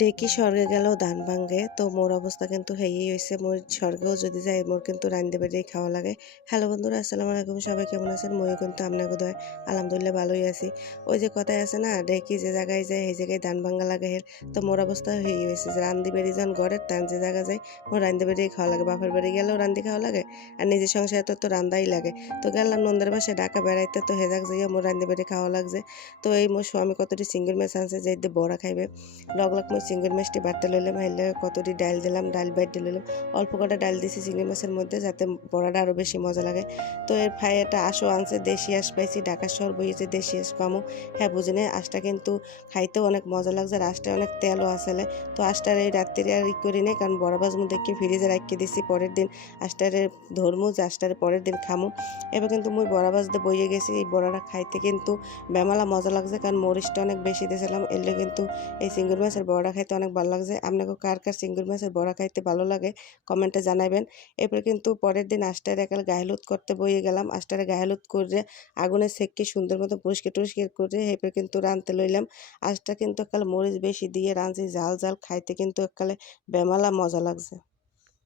ডেকি স্বর্গে গেলেও ধান ভাঙ্গে, তো মোর অবস্থা কিন্তু হেই হয়েছে। মোর স্বর্গেও যদি যাই, মোর কিন্তু রান্ধতে বেড়েই খাওয়া লাগে। হ্যালো বন্ধুরা, আসসালামু আলাইকুম। সবাই কেমন আছেন? ময়ও কিন্তু আপনাকে দয় আলহামদুলিল্লাহ ভালোই আছি। ওই যে কথায় আছে না, ডেকি যে জায়গায় যায় সেই জায়গায় ধান ভাঙ্গা লাগে হের। তো মোর অবস্থা হেই হয়েছে যে রান্ধতে বেড়ে যান ঘরের টান যে জায়গা যায়, মোর রান্ধতে বেড়েই খাওয়া লাগে। বাপের বাড়ি গেলেও রান্ধি খাওয়া লাগে, আর নিজের সংসারে তো রান্দাই লাগে। তো গেলাম নন্দের বাসায় ঢাকা বেড়াইতে, তো হেজাক যাইয়া মোর রান্ধতে বেড়ে খাওয়া লাগছে। তো এই মোর স্বামী কতটি সিঙ্গেল ম্যাচ আনছে যে বড়া খাইবে। লগ মই চিংড়ি মাছটি বাটতে লইলাম, হাইলে কতটি ডাল দিলাম, ডাল বাইটে লইলাম। অল্প কটা ডাল দিছি চিংড়ি মাছের মধ্যে, যাতে বড়াটা আরও বেশি মজা লাগে। তো এর ভাই একটা আঁশও আনছে, দেশি আঁশ পাইছি, ঢাকা শহর বইয়েছে দেশি আঁশ পামো। হ্যাঁ বুঝি না, আঁশটা কিন্তু খাইতেও অনেক মজা লাগছে, আর আঁশটা অনেক তেলও আসলে। তো আঁশটার এই রাত্রি আর করি নেই, কারণ বড় বাজ মধ্যে একটু ফ্রিজে রাখিয়ে দিছি, পরের দিন আঁশটারে ধরমু, যে আঁশটারে পরের দিন খামু। এবার কিন্তু মুই বড়া বাজতে বইয়ে গেছি। এই বড়াটা খাইতে কিন্তু বেমালা মজা লাগছে, কারণ মরিচটা অনেক বেশি দিয়েছিলাম। এলে কিন্তু এই চিংড়ি মাছের বড়া খাইতে অনেক ভালো লাগছে। আপনাকে কার কার চিংড়ি মাছের বড়া খাইতে ভালো লাগে কমেন্টে জানাবেন। এরপর কিন্তু পরের দিন আষ্টারে একাল গায়ে হলুদ করতে বইয়ে গেলাম। আষ্টারে গায়ে হলুদ করে আগুনে সেককে সুন্দর মতো পরিষ্কার করে এরপর কিন্তু রাঁধতে লইলাম। আঁশটা কিন্তু একাল মরিচ বেশি দিয়ে রাঁধছি, জাল জাল খাইতে কিন্তু একালে বেমালা মজা লাগছে।